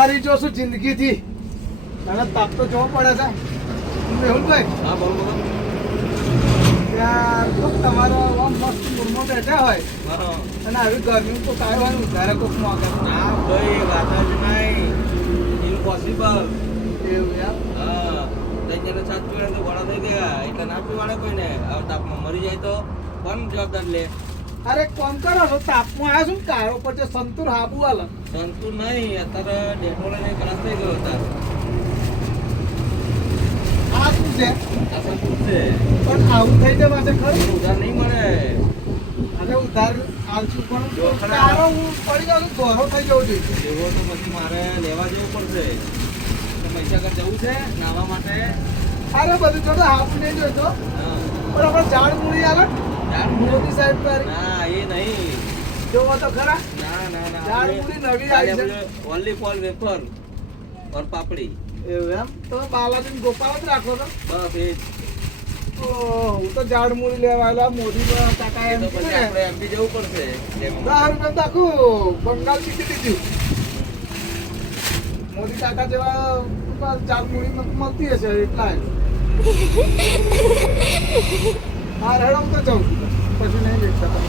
કંટાળી જોશું જિંદગીથી. અને તાપ તો જોવો પડે છે મેહુલભાઈ. હા બોલો. યાર તો તમારો આમ મસ્ત મૂડમાં બેઠા હોય હા અને આવી ગરમી તો કાંઈ હોય ને ઉધારે કોક માંગે. ના ભાઈ વાત જ નહીં, ઇમ્પોસિબલ. એવું યાર. હા તૈયાર સાત પીવાને તો ઘોડા થઈ ગયા એટલે ના પીવાડે કોઈને. હવે તાપમાં મરી જાય તો કોણ જવાબદાર લે? અરે કોમ કરો છો તાપમાં આવ્યા છું કારો પછી સંતુર હાબુ આલે. સંતું નહીં, અત્યારે ડેટોલ ને ક્લાસ થઈ ગયો હતા. આ શું છે? આ સંતું છે પણ આવું થઈ જવા છે ખરું. ઉધાર નહીં મળે. અને ઉધાર આલશું પણ જો ખરા. કારો હું પડી જાઉં છું ધોરો થઈ જવું જોઈએ. એવો તો પછી મારે લેવા જવું પડશે. તો મહીસાગર જવું છે નાહવા માટે. અરે બધું જોડે હાબુ નહીં જોઈતો હા પણ આપણે ઝાડ મૂળી આલે ઝાડ મોદી સાહેબ પર ના એ નહીં. જોવો તો ખરા. ના ના ના ઝાડ મૂળી નવી આવી છે. ઓનલી ફોર વેફર ઓર પાપડી. એવું એમ તો બાલાજી ગોપાલ જ રાખો છો. બસ એ જ. ઓહ, હું તો ઝાડ મૂળી લેવા આવેલા મોદી કાકા એ એમ તો કે પછી આપણે એમપી જવું પડશે. 10 રૂપિયા તો આખું બંગાળ શીખી દીધું. મોદી કાકા જેવા ઝાડ મૂળી મળતી હશે એટલા. હા રેડો હું તો જાઉં છું પછી નહીં વેચતા તમે.